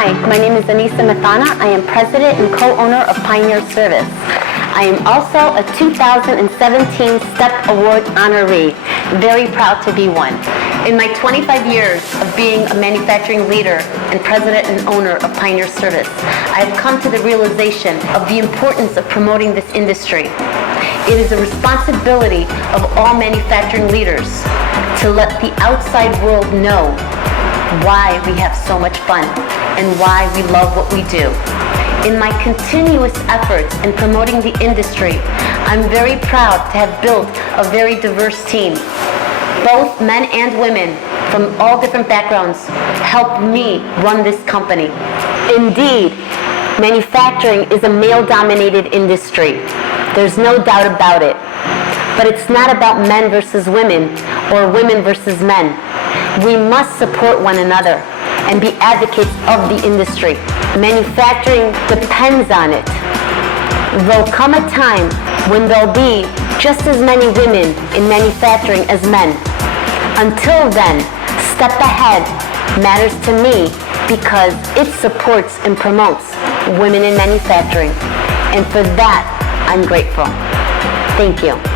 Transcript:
Hi, my name is Aneesa Muthana. I am president and co-owner of Pioneer Service. I am also a 2017 STEP Award honoree. Very proud to be one. In my 25 years of being a manufacturing leader and president and owner of Pioneer Service, I have come to the realization of the importance of promoting this industry. It is a responsibility of all manufacturing leaders to let the outside world know why we have so much fun and why we love what we do. In my continuous efforts in promoting the industry, I'm very proud to have built a very diverse team. Both men and women from all different backgrounds helped me run this company. Indeed, manufacturing is a male-dominated industry. There's no doubt about it. But it's not about men versus women or women versus men. We must support one another and be advocates of the industry. Manufacturing depends on it. There'll come a time when there'll be just as many women in manufacturing as men. Until then, Step Ahead matters to me because it supports and promotes women in manufacturing. And for that, I'm grateful. Thank you.